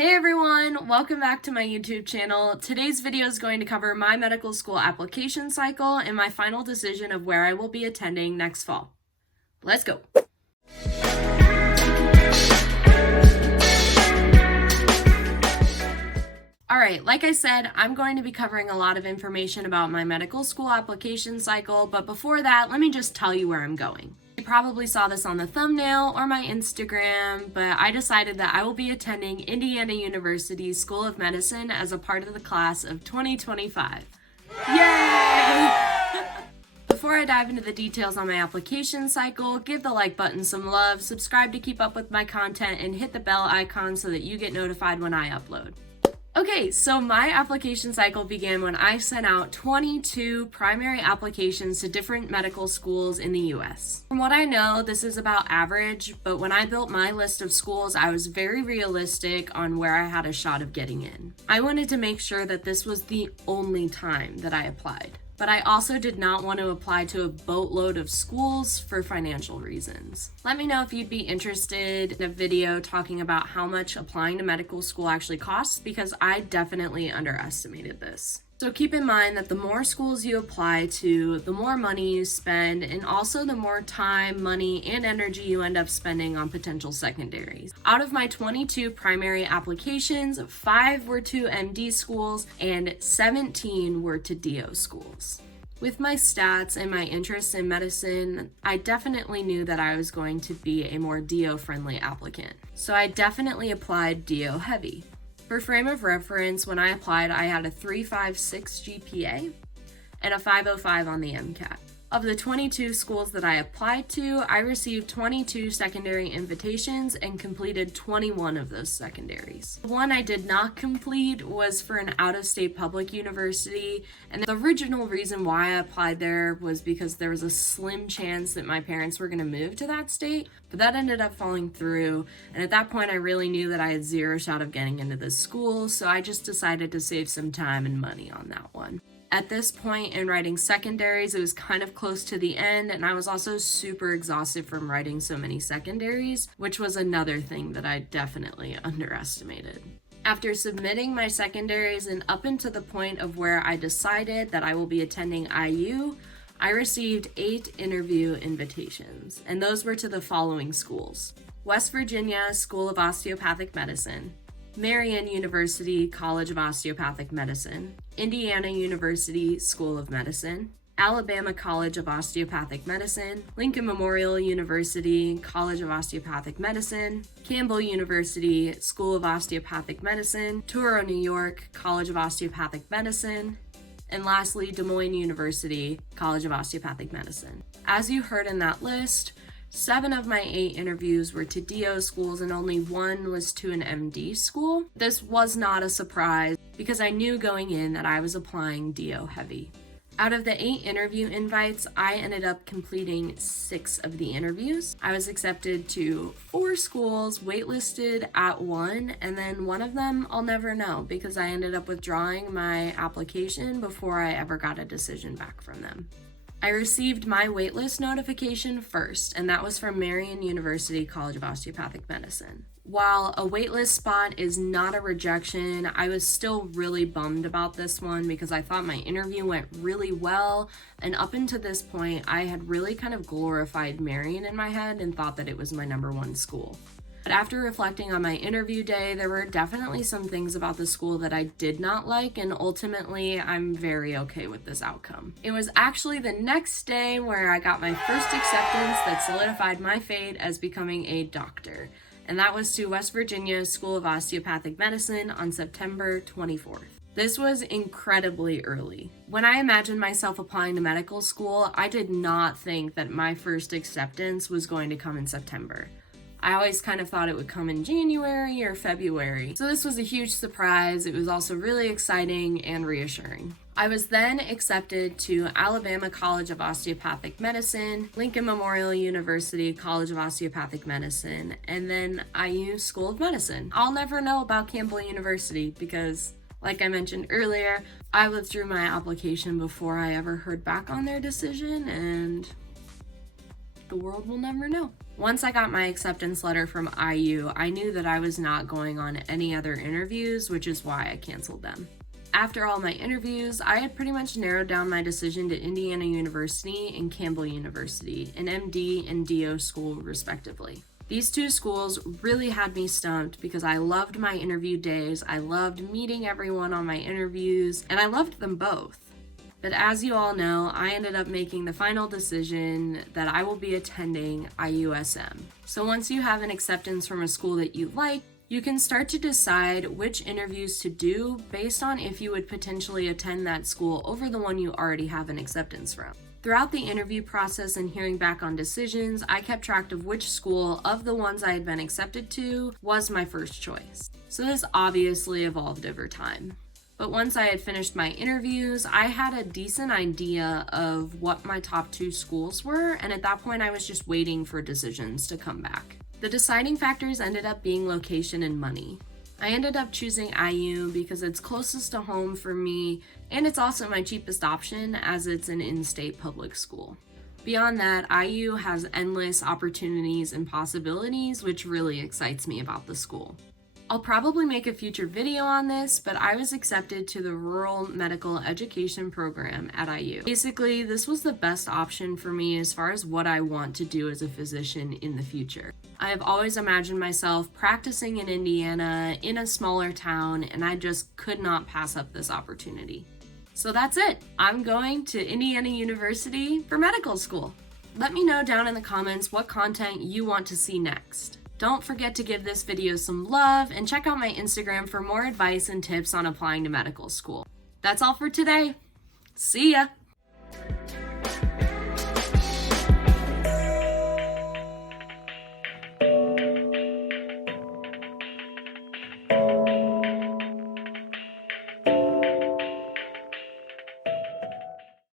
Hey everyone, welcome back to my YouTube channel. Today's video is going to cover my medical school application cycle and my final decision of where I will be attending next fall. Let's go. Alright, like I said, I'm going to be covering a lot of information about my medical school application cycle, but before that, let me just tell you where I'm going. You probably saw this on the thumbnail or my Instagram, but I decided that I will be attending Indiana University School of Medicine as a part of the class of 2025. Yay! Before I dive into the details on my application cycle, give the like button some love, subscribe to keep up with my content, and hit the bell icon so that you get notified when I upload. Okay, so my application cycle began when I sent out 22 primary applications to different medical schools in the US. From what I know, this is about average, but when I built my list of schools, I was very realistic on where I had a shot of getting in. I wanted to make sure that this was the only time that I applied. But I also did not want to apply to a boatload of schools for financial reasons. Let me know if you'd be interested in a video talking about how much applying to medical school actually costs, because I definitely underestimated this. So keep in mind that the more schools you apply to, the more money you spend, and also the more time, money, and energy you end up spending on potential secondaries. Out of my 22 primary applications, 5 were to MD schools and 17 were to DO schools. With my stats and my interest in medicine, I definitely knew that I was going to be a more DO-friendly applicant. So I definitely applied DO heavy. For frame of reference, when I applied, I had a 3.56 GPA and a 5.05 on the MCAT. Of the 22 schools that I applied to, I received 22 secondary invitations and completed 21 of those secondaries. The one I did not complete was for an out-of-state public university, and the original reason why I applied there was because there was a slim chance that my parents were going to move to that state, but that ended up falling through, and at that point I really knew that I had zero shot of getting into this school, so I just decided to save some time and money on that one. At this point in writing secondaries, it was kind of close to the end, and I was also super exhausted from writing so many secondaries, which was another thing that I definitely underestimated. After submitting my secondaries and up until the point of where I decided that I will be attending IU, I received 8 interview invitations, and those were to the following schools: West Virginia School of Osteopathic Medicine, Marian University College of Osteopathic Medicine, Indiana University School of Medicine, Alabama College of Osteopathic Medicine, Lincoln Memorial University College of Osteopathic Medicine, Campbell University School of Osteopathic Medicine, Truro, New York College of Osteopathic Medicine, and lastly, Des Moines University College of Osteopathic Medicine. As you heard in that list, 7 of my 8 interviews were to DO schools and only 1 was to an MD school. This was not a surprise because I knew going in that I was applying DO heavy. Out of the 8 interview invites, I ended up completing 6 of the interviews. I was accepted to 4 schools, waitlisted at 1, and then one of them I'll never know because I ended up withdrawing my application before I ever got a decision back from them. I received my waitlist notification first, and that was from Marian University College of Osteopathic Medicine. While a waitlist spot is not a rejection, I was still really bummed about this one because I thought my interview went really well, and up until this point, I had really kind of glorified Marian in my head and thought that it was my #1 school. But after reflecting on my interview day, there were definitely some things about the school that I did not like, and ultimately, I'm very okay with this outcome. It was actually the next day where I got my first acceptance that solidified my fate as becoming a doctor, and that was to West Virginia School of Osteopathic Medicine on September 24th. This was incredibly early. When I imagined myself applying to medical school, I did not think that my first acceptance was going to come in September. I always kind of thought it would come in January or February. So this was a huge surprise. It was also really exciting and reassuring. I was then accepted to Alabama College of Osteopathic Medicine, Lincoln Memorial University College of Osteopathic Medicine, and then IU School of Medicine. I'll never know about Campbell University because, like I mentioned earlier, I withdrew my application before I ever heard back on their decision, and the world will never know. Once I got my acceptance letter from IU, I knew that I was not going on any other interviews, which is why I canceled them. After all my interviews, I had pretty much narrowed down my decision to Indiana University and Campbell University, an MD and DO school respectively. These two schools really had me stumped because I loved my interview days, I loved meeting everyone on my interviews, and I loved them both. But as you all know, I ended up making the final decision that I will be attending IUSM. So once you have an acceptance from a school that you like, you can start to decide which interviews to do based on if you would potentially attend that school over the one you already have an acceptance from. Throughout the interview process and hearing back on decisions, I kept track of which school of the ones I had been accepted to was my first choice. So this obviously evolved over time. But once I had finished my interviews, I had a decent idea of what my top two schools were, and at that point I was just waiting for decisions to come back. The deciding factors ended up being location and money. I ended up choosing IU because it's closest to home for me, and it's also my cheapest option as it's an in-state public school. Beyond that, IU has endless opportunities and possibilities, which really excites me about the school. I'll probably make a future video on this, but I was accepted to the Rural Medical Education Program at IU. Basically, this was the best option for me as far as what I want to do as a physician in the future. I have always imagined myself practicing in Indiana in a smaller town, and I just could not pass up this opportunity. So that's it. I'm going to Indiana University for medical school. Let me know down in the comments what content you want to see next. Don't forget to give this video some love and check out my Instagram for more advice and tips on applying to medical school. That's all for today. See ya!